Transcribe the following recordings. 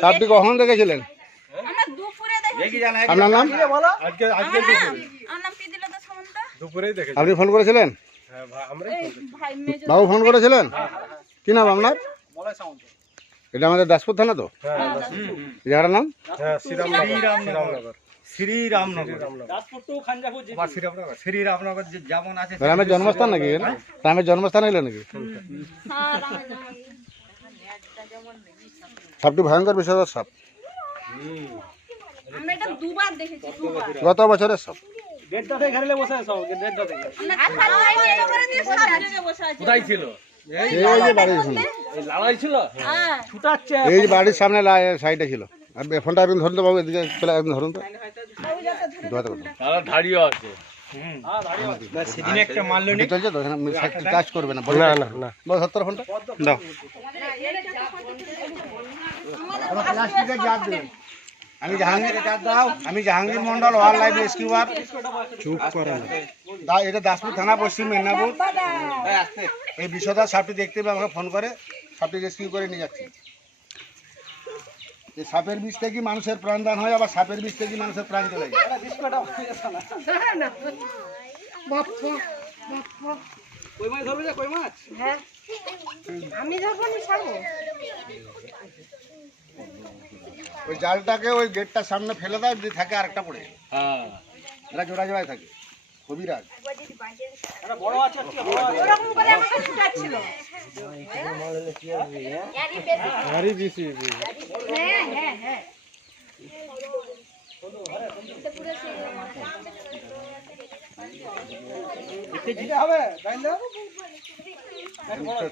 সাপটি কখন দেখেছিলেন? আমরা দুপুরে দেখেছি। আপনার নাম? আপনি ফোন করেছিলেন? হ্যাঁ বাবু ফোন করেছিলেন? কি নাম আপনার? এটা আমাদের দাসপুর থানা তো? হ্যাঁ জায়গাটার নাম? হ্যাঁ শ্রীরামনগর। শ্রীরামনগর। শ্রীরামনগর। শ্রীরামনগর। আমার শ্রীরামনগর। শ্রীরামনগর যে- যেমন আছে রামের জন্মস্থান নাকি রামের জন্মস্থান এলো নাকি? হ্যাঁ। সাপটি ভয়ঙ্কর বিষয় সাপ আমরা এটা দুবার দেখেছি দুবার। গত বছরের সাপ এই করে দিয়ে সাপ জেগে বসে আছি। কোথায় ছিল? এই যে বাড়ির সামনে। এই লালাই ছিল? হ্যাঁ। এই যে বাড়ির সামনে লা- সাইডে ছিল। ফোনটা একদিন ধরুন তো বাবু এদিকে চলে একদিন ধরুন তো। ধোয়াতে কথা তারা ধাড়িও আছে। সেদিন একটা মারলো কি চলছে তো সাইকেল কাজ করবে না বলে না না না। সত্তর ফোনটা। দাও। আমি জাহাঙ্গীর জার দাও আমি Jahangir Mondal wild life rescuer চুপ করে না। দা এটা দাসপুর থানা পশ্চিম মেদিনীপুর। এই বিষধর সাপটি দেখতে পেয়ে আমাকে ফোন করে সাপটি রেস্কিউ করে নিয়ে যাচ্ছি। এই সাপের বিষ থেকে মানুষের প্রাণদান হয় আবার সাপের বিষ থেকে মানুষের প্রাণ চলে যায়? ওই জালটাকে ওই গেটটার সামনে ফেলে দাও যদি থাকে আরেকটা পড়ে। হ্যাঁ। এরা জোড়া জোড়ায় থাকে কবিরাজ। ভারী বেশি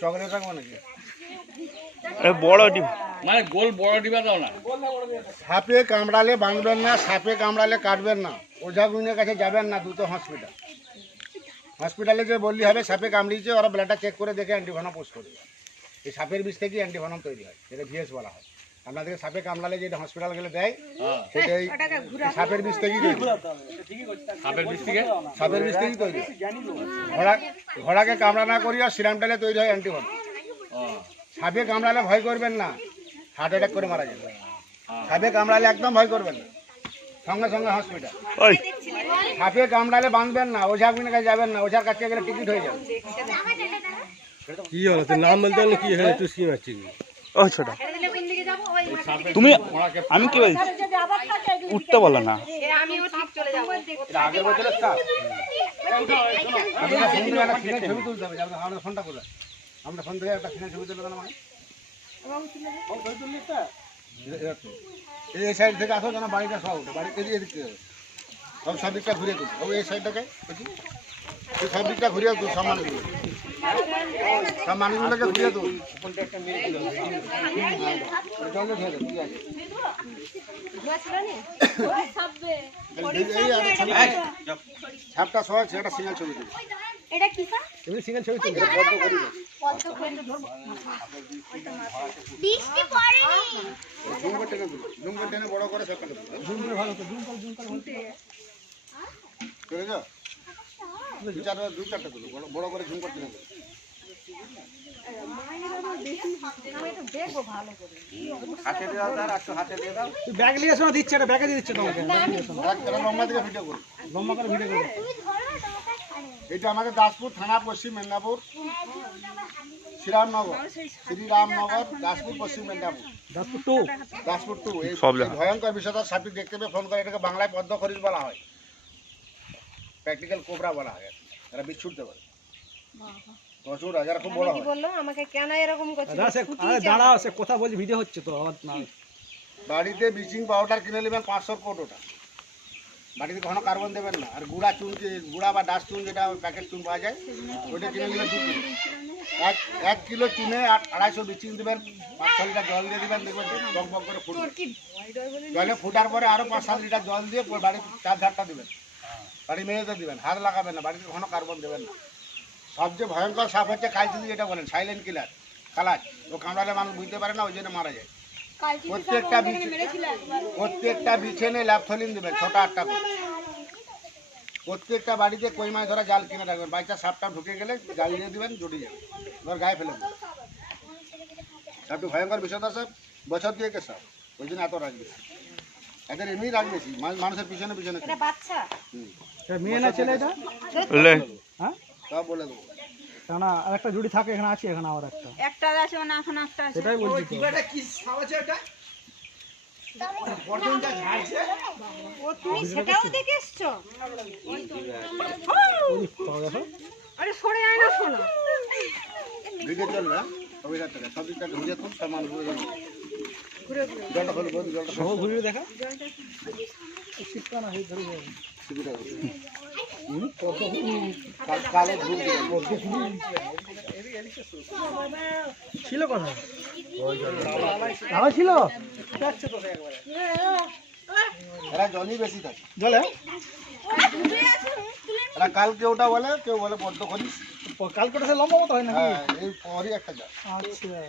চকলেট রাখব নাকি? মানে গোল বড় ডিবা দাও না। সাপে কামড়ালে বাঁধবেন না সাপে কামড়ালে কাটবেন না। ওঝা গুইনের কাছে যাবেন না দুটো হসপিটাল হসপিটালে যে বললি হবে সাপে কামড়িয়েছে ওরা ব্লাডটা চেক করে দেখে অ্যান্টিভেনম পোস্ট করবে। এই সাপের বিষ থেকে অ্যান্টিভেনম তৈরি হয় যেটা ভিএস বলা হয়। আপনাদেরকে সাপে কামড়ালে যেটা হসপিটাল গেলে দেয় হ্যাঁ। সেটাই এই সাপের বিষ থেকেই তৈরি। সাপের বিষ থেকে? সাপের বিষ থেকেই তৈরি। ঘোড়া ঘোড়াকে কামড়া না করিয়া সিরামটালে তৈরি হয় অ্যান্টিভেনম সাপে কামড়ালে ভয় করবেন না। হার্ট অ্যাটাক করে মারা যাবে। সাপে কামড়ালে একদম ভয় করবেন না। সঙ্গে সঙ্গে হসপিটাল সাপে কামড়ালে বাঁধবেন না ওঝা গুনের কাছে যাবেন না ওঝার কাছে গেলে টিকিট হয়ে যাবে। কি হলো? তোর নাম বলতে কি হলো? তুই কি মারছিস? তুমি আমি কি বলছি? উঠতে বলো না। ছবি তুলতে হবে আমাদের ফোনটা কোথায় আমরা ফোন থেকে একটা ছবি তুলে এ- এই সাইড থেকে আসো যেন বাড়িটা সব বাড়ি এদিকে এদিক সব সব দিকটা ঘুরিয়ে তুল ও এই সাইডটাকে দেখি তুই ঘুরিয়ে তুল সব মানুষগুলো ঘুরিয়ে তুল। ছাপটা সহ সেটা সিঙ্গেল ছবি তুল এটা কি সিঙ্গেল ছবি তুল। বৃষ্টি পড়েনি। জুম করে টেনে জুম করে টেনে বড় করে তুল জুম করে ভালো তো জুম করে জুম করে চলে যাও দু চারটা দু চারটা তুলো বড় বড় করে জুম করে টেনে তুল হাতে দিয়ে দাও তার একটু হাতে দিয়ে দাও তুই ব্যাগ নিয়ে এসো দিচ্ছে এটা ব্যাগে দিয়ে দিচ্ছে তোমাকে একটা লম্বা থেকে ভিডিও করুন লম্বা করে ভিডিও করুন এটা আমাদের দাসপুর থানা পশ্চিম মেদিনীপুর। শ্রীরামনগর শ্রীরামনগর দাসপুর পশ্চিম মেদিনীপুর। দাসপুর টু? দাসপুর টু এই এই ভয়ঙ্কর বিষয়টা সাপটি দেখতে পেয়ে ফোন করে এটাকে বাংলায় পদ্ম খরিজ বলা হয়। প্র্যাকটিক্যাল কোবরা বলা হয়। এরা বিচ্ছুটতে পারে প্রচুর হয়, খুব বড় বলল আমাকে কেন এরকম করছে? দাঁড়া সে আরে দাঁড়াও সে কথা বলছি ভিডিও হচ্ছে তো না। বাড়িতে ব্লিচিং পাউডার কিনে নেবেন পাঁচশো কোট ওটা বাড়িতে কখনো কার্বন দেবেন না। আর গুঁড়া চুন গুঁড়া বা ডাস্ট চুন যেটা প্যাকেট চুন পাওয়া যায় ওইটা কিনে নেবেন দু কিলো। এক এক কিলো চুনে আট আড়াইশো ব্লিচিং দেবেন পাঁচ ছ লিটার জল দিয়ে দেবেন দেখবেন বক বক করে ফুটবে। জলে ফুটার পরে আরও পাঁচ সাত লিটার জল দিয়ে বাড়ির চার ধারটা দেবেন। বাড়ি মেরেতে দেবেন হাত লাগাবেন না বাড়িতে কখনো কার্বন দেবেন না। সবচেয়ে ভয়ঙ্কর সাপ হচ্ছে কালচিনি যেটা বলেন সাইলেন্ট কিলার। কালাজ ও কামড়ালে মানুষ বুঝতে পারে না ওই জন্য মারা যায়। প্রত্যেকটা প্রত্যেকটা বিছেনে ল্যাপথলিন দেবেন ছটা আটটা করে। প্রত্যেকটা বাড়িতে কই মাছ ধরা জাল কিনে রাখবেন বাইচা সাপটা ঢুকে গেলে জাল দিয়ে দিবেন জড়ি যাবে। এবার গায়ে ফেলে দেবেন। সাপটি ভয়ঙ্কর বিষয় স্যার বছর দিয়ে সাপ ওই জন্য এত রাগ বেশি। এদের এমনি রাগ বেশি মানুষের পিছনে পিছনে এটা বাচ্চা? মেয়ে না ছেলে এটা? হ্যাঁ? সব বলে দেবো। কেন আর একটা জুড়ি থাকে এখানে আছে এখানে আবার একটা। একটা আছে মানে এখন একটা আছে। সেটাই বলছি তো। ও তুমি সেটাও দেখে এসছো? আরে সরে যায় না শোনো। ভিডিও হ্যাঁ? সব দিকটা ঘুরে জলটা খোলো জলটা খোলো। সব ঘুরিয়ে দেখা? না হয়ে ধরে ছিল ভালো ছিল? এরা জলই বেশি থাকে। জলে? এরা কালকে ওটা বলে কেউ বলে পদ্ম করিস কালকে ওটা সে লম্বা মতো হয় নাকি? হ্যাঁ এই পরই একটা যা আচ্ছা।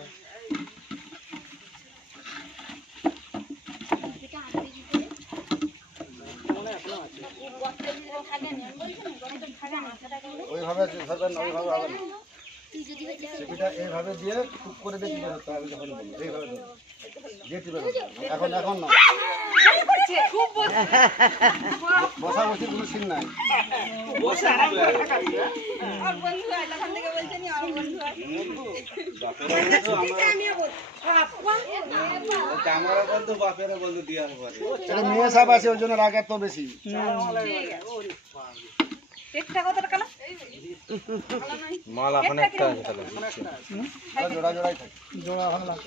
ওইভাবে যেভাবে ওইভাবে হবে না সেটা এইভাবে দিয়ে টুক করে দিয়ে টিপে ধরতে হবে যখন এইভাবে দিয়ে এখন এখন না বসা কোনো সিন নাই। মেয়ে সাহেব আছে ওই জন্য রাগ এত বেশি। পেটটা কতটা কালো? মাল এখন একটা আছে তাহলে জোড়া জোড়াই থাকে। জোড়া ভালো লাগে।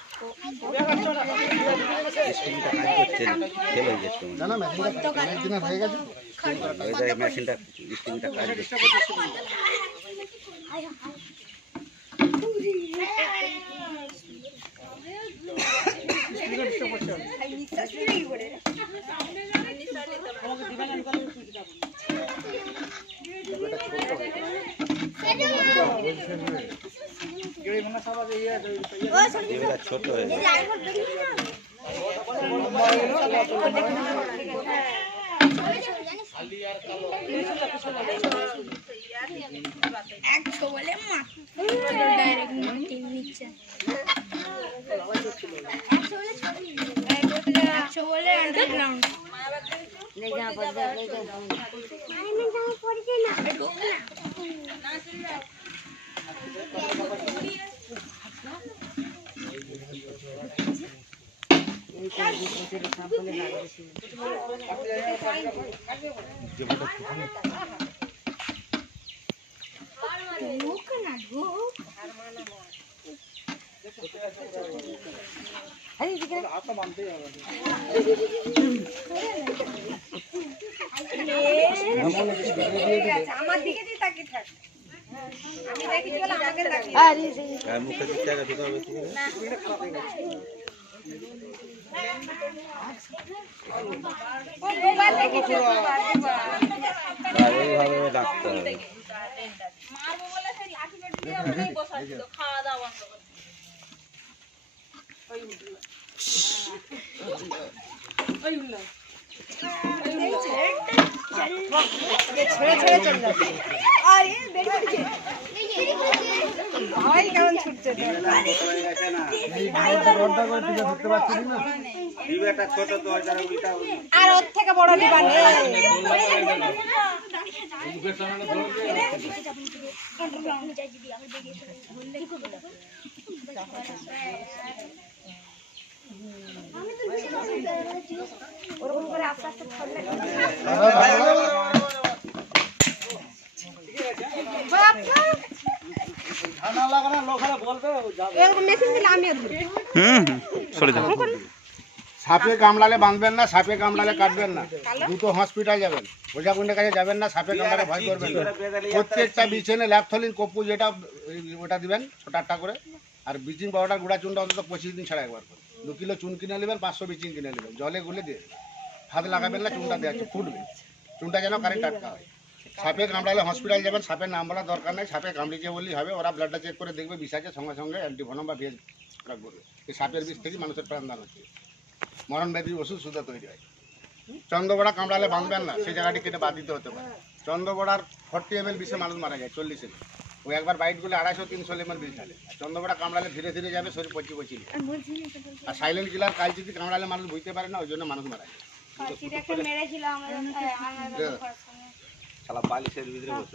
মেশিনটা অনেক দিনের হয়ে গেছে মেশিনটা স্টিমটা কাজ ছোট একশো বলে আন্ডারগ্রাউন্ড আমি আর ঢুকা হবে ঠিক আছে ও দুবার রাখতে হবে মারবো বলে সেই লাঠি দিয়ে ওখানেই বসাচ্ছিল খাওয়া দাওয়া বন্ধ করে? ছেড়ে ছেড়ে চলে যাচ্ছে। আরে বেরিয়ে পড়ছে ভাই কেমন ছুটছে আর ওর থেকে বড় ডিবা নেই। ওরকম করে আস্তে আস্তে ছড়লে ঠান্ডা লাগা না লোকেরা বলবে এরকম মেশিন দিলে আমিও ধরি হুম সরে যাও সাপে কামড়ালে বাঁধবেন না সাপে কামড়ালে কাটবেন না। দুটো হসপিটাল যাবেন। ওঝা কাছে যাবেন না সাপে কামড়ালে ভয় করবেন প্রত্যেকটা বিছানে ল্যাপথলিন কপ্পু যেটা ওটা দিবেন ছোট করে। আর ব্লিচিং পাউডার গুঁড়া চুনটা অন্তত পঁচিশ দিন ছাড়া একবার করে দু কিলো চুন কিনে নেবেন পাঁচশো ব্লিচিং কিনে নেবেন। জলে গুলে দিয়ে। হাত লাগাবেন না চুনটা দেওয়া ফুটবে। চুনটা যেন কারেন্ট টাটকা হয়। সাপে কামড়ালে হসপিটাল যাবেন সাপের নাম বলার দরকার নেই সাপে কামড়িয়েছে বললেই হবে ওরা ব্লাডটা চেক করে দেখবে বিষ আছে সঙ্গে সঙ্গে অ্যান্টিভনম বা বিষ করবে। এই সাপের বিষ থেকে মানুষের প্রাণদান হচ্ছে। মরণ ব্যাধি ওষুধ সুদ্ধা তৈরি হয়। চন্দ্রবড়া কামড়ালে বাঁধবেন না সেই জায়গাটি কেটে বাদ দিতে হতে পারে। চন্দ্রবড়ার ফর্টি এম এল বিষে মানুষ মারা যায় চল্লিশ এম ওই একবার বাইটগুলো আড়াইশো তিনশো এম এল বিষ ঢালে। চন্দ্রবড়া কামড়ালে ধীরে ধীরে যাবে শরীর পচি পচি। আর সাইলেন্ট কিলার কালচিতি কামড়ালে মানুষ বুঝতে পারে না ওই জন্য মানুষ মারা যায়। মেরেছিল আমাদের